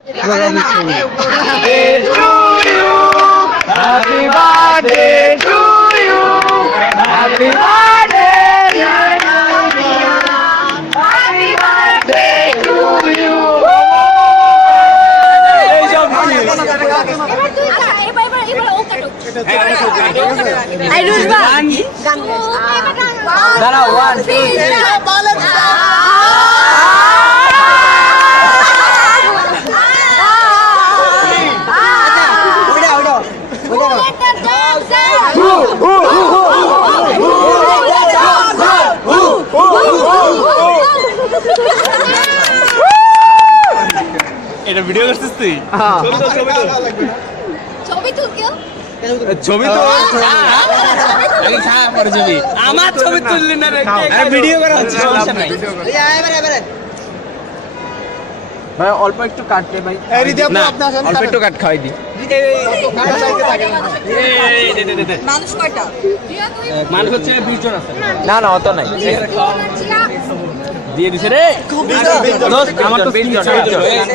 Happy birthday to you. Happy birthday, dear Nadia. Happy birthday to you. দাঁড়াও 1 2 এটা video করছিস তুই? ছবি তুল কেউ ছবি তো আগে ছাড় পরে ছবি। আমার ছবি তুললি না রে। আরে ভিডিও করা হচ্ছে সমস্যা নাই। ভাই অল্প একটু কাটতে ভাই। না অল্প একটু কাট খাওয়াই দি। মানুষ কয়টা মানুষ হচ্ছে 20 জন আছে। না না অত নাই। দিয়ে দিছে রে। দোস্ত আমার তো 20 জন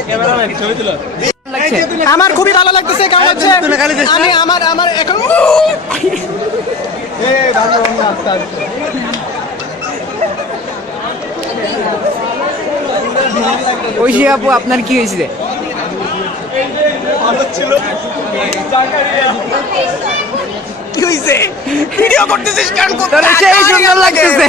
ক্যামেরাম্যান ছবি তুলো। আমার খুবই ভালো লাগতেছে কারণ হচ্ছে আমি আমার এখন ঐশী আপু আপনার কি হয়েছে? কি হইছে ভিডিও করতেছিস কেন সেই সুন্দর লাগতেছে।